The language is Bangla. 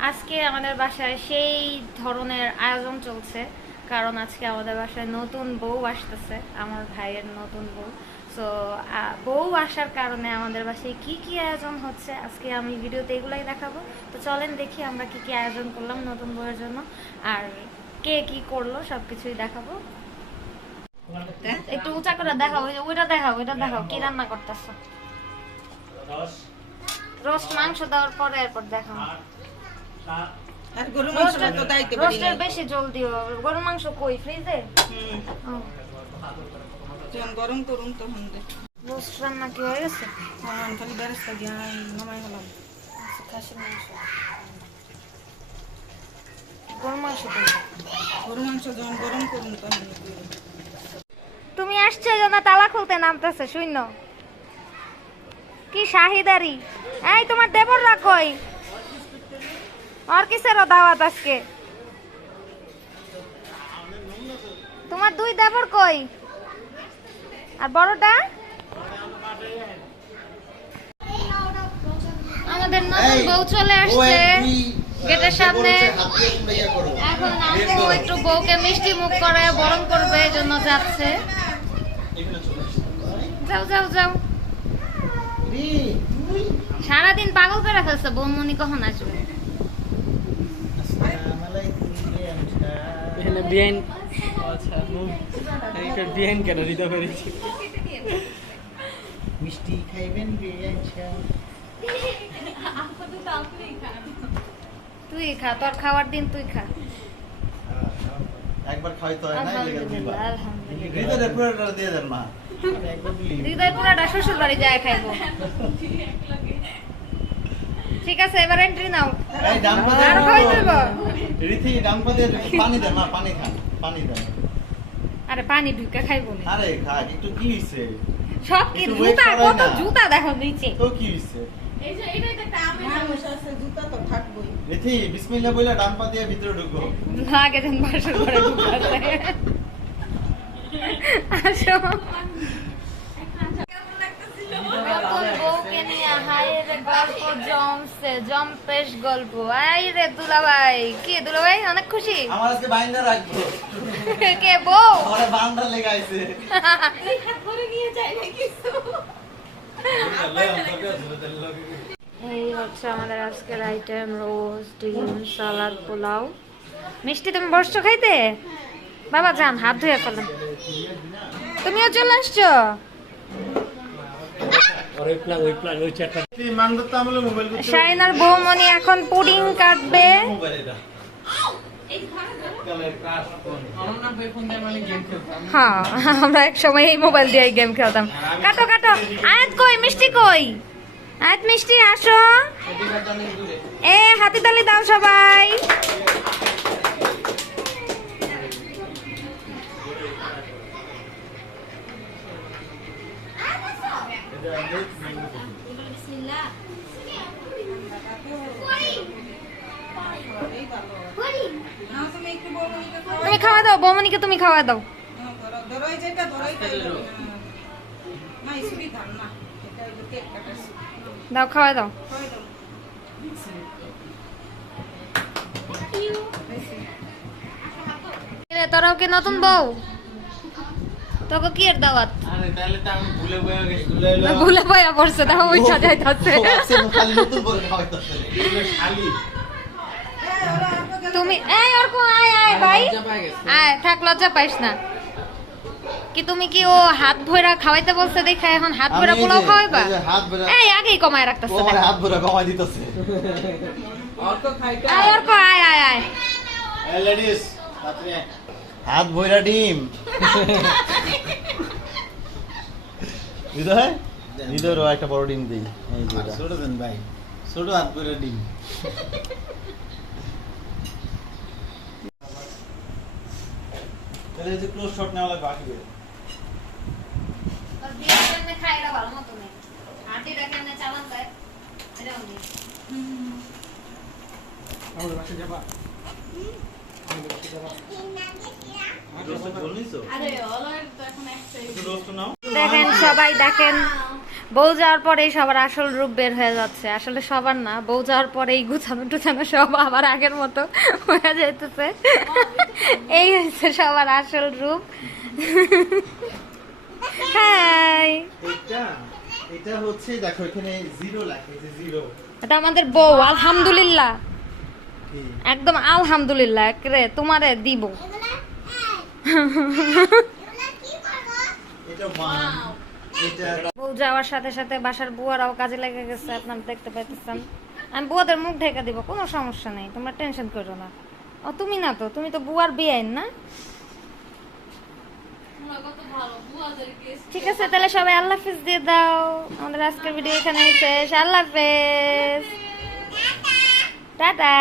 আজকে আমাদের বাসায় সেই ধরনের আয়োজন চলছে, কারণ আজকে আমাদের বাসায় নতুন বউ আসতেছে, আমার ভাইয়ের নতুন বউ। সো বউ আসার কারণে আমাদের বাসায় কি কি আয়োজন হচ্ছে আজকে আমি ভিডিওতে এগুলাই দেখাবো। তো চলেন দেখি আমরা কি কি আয়োজন করলাম নতুন বউয়ের জন্য, আর কে কি করলো সবকিছুই দেখাবো। একটু উঁচা করে দেখাও, ওইটা দেখাও, ওইটা দেখাও কি রান্না করতেছো। রোস্ট মাংস দেওয়ার পরে এরপর দেখাও। আর গরু মাংসটা তো দাইতে পারি রোস্টের বেশি জলদি গরুর মাংস কই ফ্রিজে? যখন গরম করুন তখন দে। রোস্ট রান্না কি হয়ে গেছে? হ্যাঁ, খালি বেরেস্তা দিয়ে নামাই হলাম। খাসির মাংস, গরুর মাংস কই? গরু মাংস যখন গরম করুন তখন তুমি আসছো যেন তালা খুলতে নামতেছে শূন্য কি শাহিদারি। এই তোমার দেবররা কই? আর কিসের দাওয়াত আজকে? তোমার দুই দেবর কই? আর বড়টা? আমাদের নতুন বউ চলে আসছে গেটের সামনে। এখন আসবো একটু বউকে মিষ্টি মুখ করে বরণ করবে, এই জন্য যাচ্ছে। যাও যাও যাও। সারাদিন পাগল করে ফেলছে, বৌমনি কখন আসবে? এখানে বিয়ান, আচ্ছা এইটা বিয়ান কেন দিতে পেরেছি। মিষ্টি খাইবেন বিয়ান চা? তুই খা, তোর খাওয়ার দিন তুই খা। একবার খাইতে হয় না, আলহামদুলিল্লাহ আলহামদুলিল্লাহ। হৃদয়ের পুরোটা দিয়ে দেন মা। হৃদয় পুরাটা শ্বশুর বাড়ি যায় খাইবো। ঠিক আছে, এবার এন্ট্রি নাও। এই ডাম্পা আর খাই দেব? রীতি ডাম্পা দিয়ে পানি দেন মা, পানি খান, পানি দেন। আরে পানি ঢুকে খাইবো না। আরে খা, একটু কি হইছে? সব কি একটু জুতা, wait করো কত না। জুতা দেখো নিচে। তো কি হইছে? মানুষ আছে, জুতা তো থাকবোই। রীতি বিসমিল্লাহ বইলা ডাম্পা দিয়ে ভিতরে ঢুকো। না গেছেন বাসর করে ঢুকাছে। আসো। নতুন বউকে নিয়ে হায়ের গল্প জমছে, জম্পেশ গল্প। আই রে দুলাভাই, কি দুলাভাই অনেক খুশি? আমার আজকে বাইন্দা রাখবো। কে বউ? ওরে বান্দা লেগে আইছে। এই হচ্ছে আমাদের আজকের আইটেম, রোস্ট, ডিম, সালাদ, পোলাও। মিষ্টি তুমি বসছো খাইতে? বাবা যান, হাত ধুয়ে ফেলেন। তুমিও চলে আসছো? শাইনার বৌমনি এখন পুডিং কাটবে। হ্যাঁ, আমরা এক সময় এই মোবাইল দিয়ে গেম খেলতাম। কাটো কাটো। আয়াত কই? মিষ্টি কই? আয়াত মিষ্টি আসো। এ হাতি তালি দাও সবাই। না, তুমি একটু বৌমনিকে খাওয়াই তুমি খাওয়া দাও, বৌমনিকে তুমি খাওয়া দাও। ধরোই যেটা ধরোই না, ইসুরি ধান না, এটা ওই যে কেক কাটাছি। দাও, খাওয়া দাও। খাওয়াই দাও। রে, তোরাও কি নতুন বউ? তোকে কি এর দাওয়াত? আরে তাহলে তো আমি ভুলে বইয়া গেছি। ভুলে পাইয়া পড়ছে, তাও ওইটা যাইতাছে। খালি নতুন বলে খাওয়াইতাছে। এগুলো শালি। তুমি এই অর্ক আয় আয় ভাই, আয় থাক, লজ্জা পাইস না। কি তুমি কি ও হাত ভরা খাওয়াইতে বলছে দেখে এখন হাত ভরা আমি এই পোলাও যে- খাওয়াইবা? এই যে হাত ভরা এই আগেই কমায় রাখতেছে। ও আমার হাত ভরা কমাই দিতেছে। আয় অর্ক আয় আয় আয়। এই লেডিস, আপনি হাত ভরা ডিম। হৃদয়, হৃদয়েরও একটা বড় ডিম দিই। এই যে এটা। ছোট দেন ভাই, ছোট হাত করে ডিম। তাহলে এই যে ক্লোজ শট নেওয়া লাগবে আগে। তোর বিয়ের জন্য খাইরা ভালো মতো নেই। আন্টিটা কেমনে চালান দেয় এটাও নেই। আমাদের বাসায় যাবা? রোস্ট বলনিছো? আরে একটু রোস্ট নাও। দেখেন সবাই, দেখেন বউ যাওয়ার পরেই সবার আসল রূপ বের হয়ে যাচ্ছে, আসলে সবার না, বউ যাওয়ার পরেই গুছানো টুছানো সব আবার আগের মতো হয়ে যাইতেছে। এই হচ্ছে সবার আসল রূপ। হাই, এটা হচ্ছে দেখো এখানে জিরো লেখা আছে, জিরো। এটা আমাদের বউ, আলহামদুলিল্লাহ, একদম আলহামদুলিল্লাহ রে, তোমারে দিব। এটা ওয়ান, এটা বউ যাওয়ার সাথে সাথে বাসার বুয়ারাও কাজে লেগে গেছে, আপনারা দেখতে পাইতেছেন। আমি বুয়াদের মুখ ঢেকে দিব, কোনো সমস্যা নেই, তোমরা টেনশন করো না। ও তুমি না তো, তুমি তো বুয়ার বিয়াইন না। ঠিক আছে, তাহলে সবাই আল্লাহ হাফেজ দিয়ে দাও। আমাদের আজকের ভিডিও এখানেই শেষ। আল্লাহ হাফেজ, টাটা।